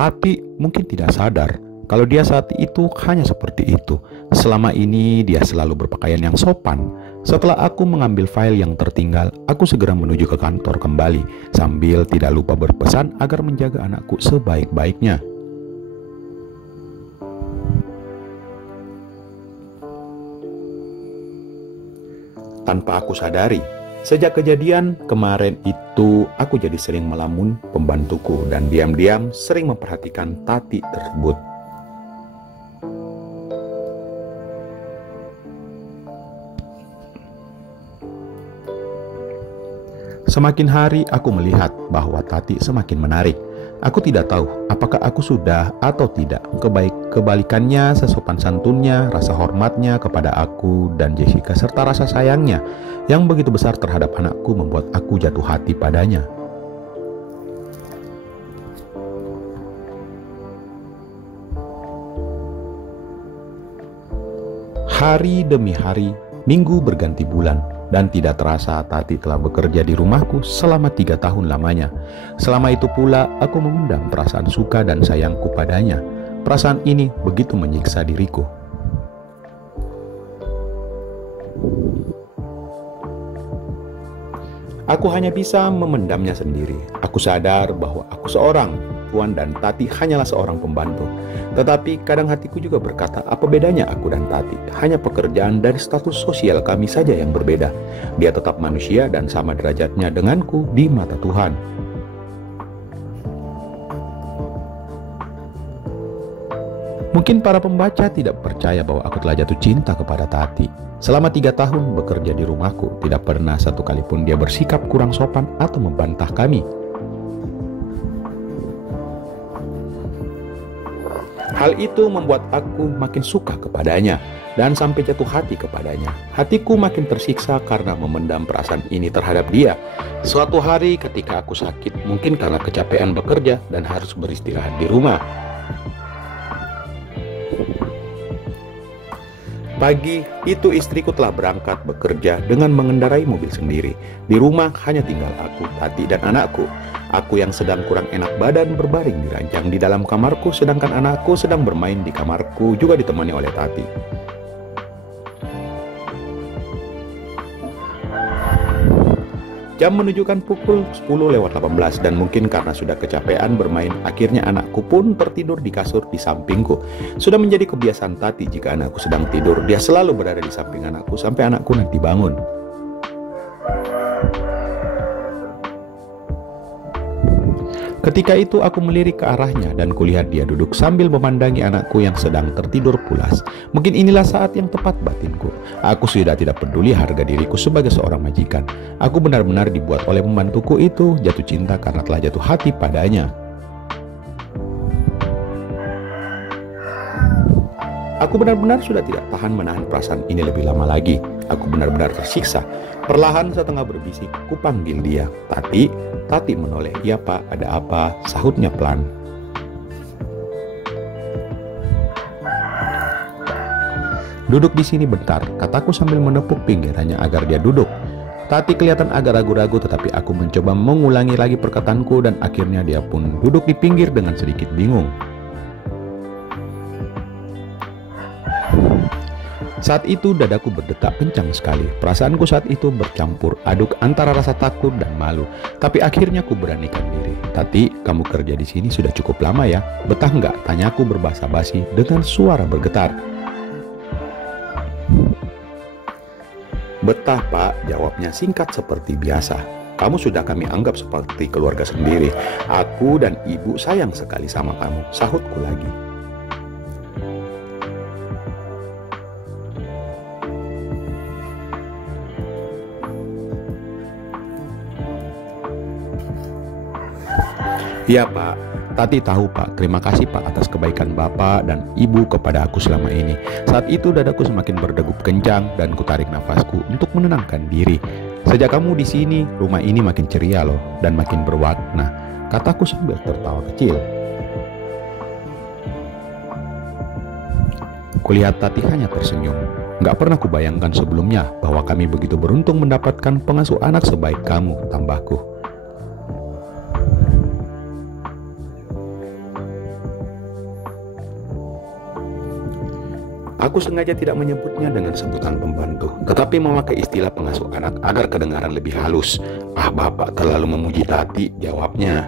Tapi mungkin tidak sadar kalau dia saat itu hanya seperti itu. Selama ini dia selalu berpakaian yang sopan. Setelah aku mengambil file yang tertinggal, aku segera menuju ke kantor kembali sambil tidak lupa berpesan agar menjaga anakku sebaik-baiknya. Tanpa aku sadari, sejak kejadian kemarin itu aku jadi sering melamun pembantuku dan diam-diam sering memperhatikan Tati tersebut. Semakin hari aku melihat bahwa Tati semakin menarik. Aku tidak tahu apakah aku sudah atau tidak. Kebalikannya, sesopan santunnya, rasa hormatnya kepada aku dan Jessica serta rasa sayangnya yang begitu besar terhadap anakku membuat aku jatuh hati padanya. Hari demi hari, minggu berganti bulan. Dan tidak terasa Tati telah bekerja di rumahku selama 3 tahun lamanya. Selama itu pula aku memendam perasaan suka dan sayangku padanya. Perasaan ini begitu menyiksa diriku. Aku hanya bisa memendamnya sendiri. Aku sadar bahwa aku seorang perempuan dan Tati hanyalah seorang pembantu. Tetapi kadang hatiku juga berkata, apa bedanya aku dan Tati? Hanya pekerjaan dan status sosial kami saja yang berbeda. Dia tetap manusia dan sama derajatnya denganku di mata Tuhan. Mungkin para pembaca tidak percaya bahwa aku telah jatuh cinta kepada Tati. Selama 3 tahun bekerja di rumahku, tidak pernah satu kali pun dia bersikap kurang sopan atau membantah kami. Hal itu membuat aku makin suka kepadanya dan sampai jatuh hati kepadanya. Hatiku makin tersiksa karena memendam perasaan ini terhadap dia. Suatu hari ketika aku sakit, mungkin karena kecapean bekerja dan harus beristirahat di rumah. Pagi itu istriku telah berangkat bekerja dengan mengendarai mobil sendiri. Di rumah hanya tinggal aku, Tati, dan anakku. Aku yang sedang kurang enak badan berbaring di ranjang di dalam kamarku, sedangkan anakku sedang bermain di kamarku juga ditemani oleh Tati. Jam menunjukkan pukul 10:18 dan mungkin karena sudah kecapean bermain, akhirnya anakku pun tertidur di kasur di sampingku. Sudah menjadi kebiasaan Tati jika anakku sedang tidur, dia selalu berada di samping anakku sampai anakku nanti bangun. Ketika itu aku melirik ke arahnya dan kulihat dia duduk sambil memandangi anakku yang sedang tertidur pulas. Mungkin inilah saat yang tepat batinku. Aku sudah tidak peduli harga diriku sebagai seorang majikan. Aku benar-benar dibuat oleh pembantuku itu jatuh cinta karena telah jatuh hati padanya. Aku benar-benar sudah tidak tahan menahan perasaan ini lebih lama lagi. Aku benar-benar tersiksa. Perlahan setengah berbisik, kupanggil dia. Tati, Tati menoleh. Iya pak, ada apa? Sahutnya pelan. Duduk di sini bentar, kataku sambil menepuk pinggirannya agar dia duduk. Tati kelihatan agak ragu-ragu, tetapi aku mencoba mengulangi lagi perkataanku dan akhirnya dia pun duduk di pinggir dengan sedikit bingung. Saat itu dadaku berdetak kencang sekali. Perasaanku saat itu bercampur aduk antara rasa takut dan malu. Tapi akhirnya aku beranikan diri. Tati, kamu kerja di sini sudah cukup lama ya? Betah nggak? Tanyaku berbahasa basi dengan suara bergetar. Betah pak, jawabnya singkat seperti biasa. Kamu sudah kami anggap seperti keluarga sendiri. Aku dan ibu sayang sekali sama kamu, sahutku lagi. Iya pak, Tati tahu pak, terima kasih pak atas kebaikan bapak dan ibu kepada aku selama ini. Saat itu dadaku semakin berdegup kencang dan kutarik nafasku untuk menenangkan diri. Sejak kamu di sini, rumah ini makin ceria loh dan makin berwarna, kataku sambil tertawa kecil. Kulihat Tati hanya tersenyum. Gak pernah kubayangkan sebelumnya bahwa kami begitu beruntung mendapatkan pengasuh anak sebaik kamu, tambahku. Aku sengaja tidak menyebutnya dengan sebutan pembantu, tetapi memakai istilah pengasuh anak agar kedengaran lebih halus. Ah, Bapak terlalu memuji Tati, jawabnya.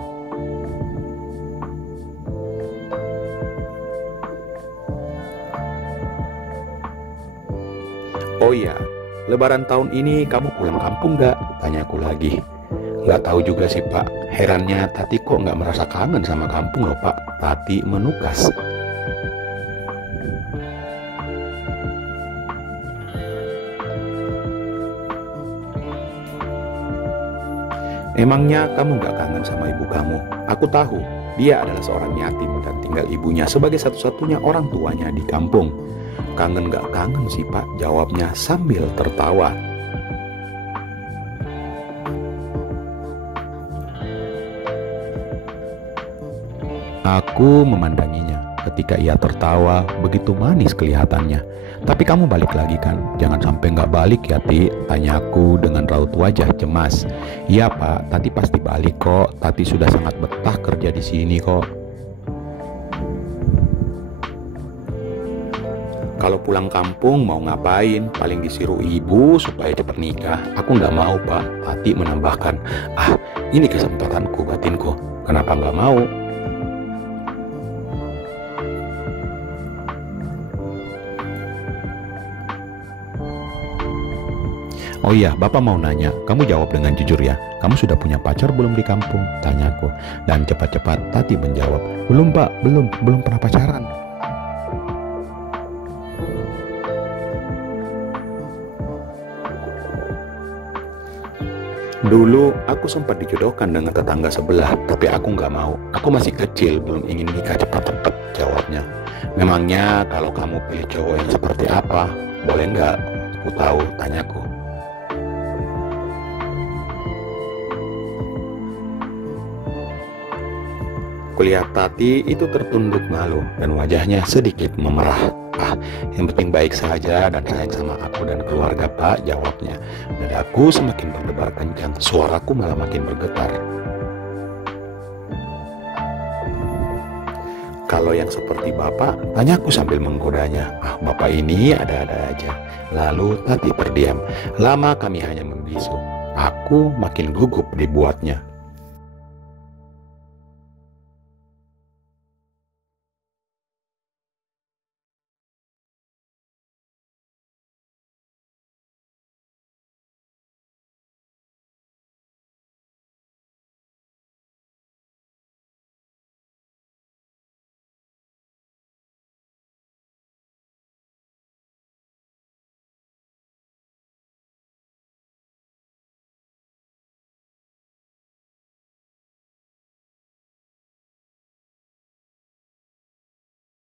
Oh iya, Lebaran tahun ini kamu pulang kampung gak? Tanyaku lagi. Gak tahu juga sih Pak, herannya Tati kok gak merasa kangen sama kampung loh Pak. Tati menukas. Emangnya kamu gak kangen sama ibu kamu? Aku tahu, dia adalah seorang yatim dan tinggal ibunya sebagai satu-satunya orang tuanya di kampung. Kangen gak kangen sih Pak, jawabnya sambil tertawa. Aku memandanginya ketika ia tertawa, begitu manis kelihatannya. Tapi kamu balik lagi kan? Jangan sampai nggak balik ya, Ti, tanyaku dengan raut wajah cemas. Iya Pak, Tati pasti balik kok. Tati sudah sangat betah kerja di sini kok. Kalau pulang kampung mau ngapain? Paling disuruh ibu supaya cepat nikah. Aku nggak mau Pak, Tati menambahkan. Ah, ini kesempatanku batinku. Kenapa nggak mau? Oh iya, Bapak mau nanya, kamu jawab dengan jujur ya. Kamu sudah punya pacar belum di kampung? Tanyaku. Dan cepat-cepat Tati menjawab, belum Pak, belum pernah pacaran. Dulu aku sempat dijodohkan dengan tetangga sebelah, tapi aku nggak mau. Aku masih kecil, belum ingin nikah cepat-cepat, jawabnya. Memangnya kalau kamu pilih cowok yang seperti apa? Boleh nggak? Aku tahu, tanyaku. Kulihat Tati itu tertunduk malu dan wajahnya sedikit memerah. Ah, yang penting baik saja dan sayang sama aku dan keluarga Pak, jawabnya. Dadaku semakin berdebar kencang, suaraku malah makin bergetar. Kalau yang seperti Bapak, tanyaku sambil menggodanya. Ah, Bapak ini ada-ada aja. Lalu Tati terdiam. Lama kami hanya membisu. Aku makin gugup dibuatnya.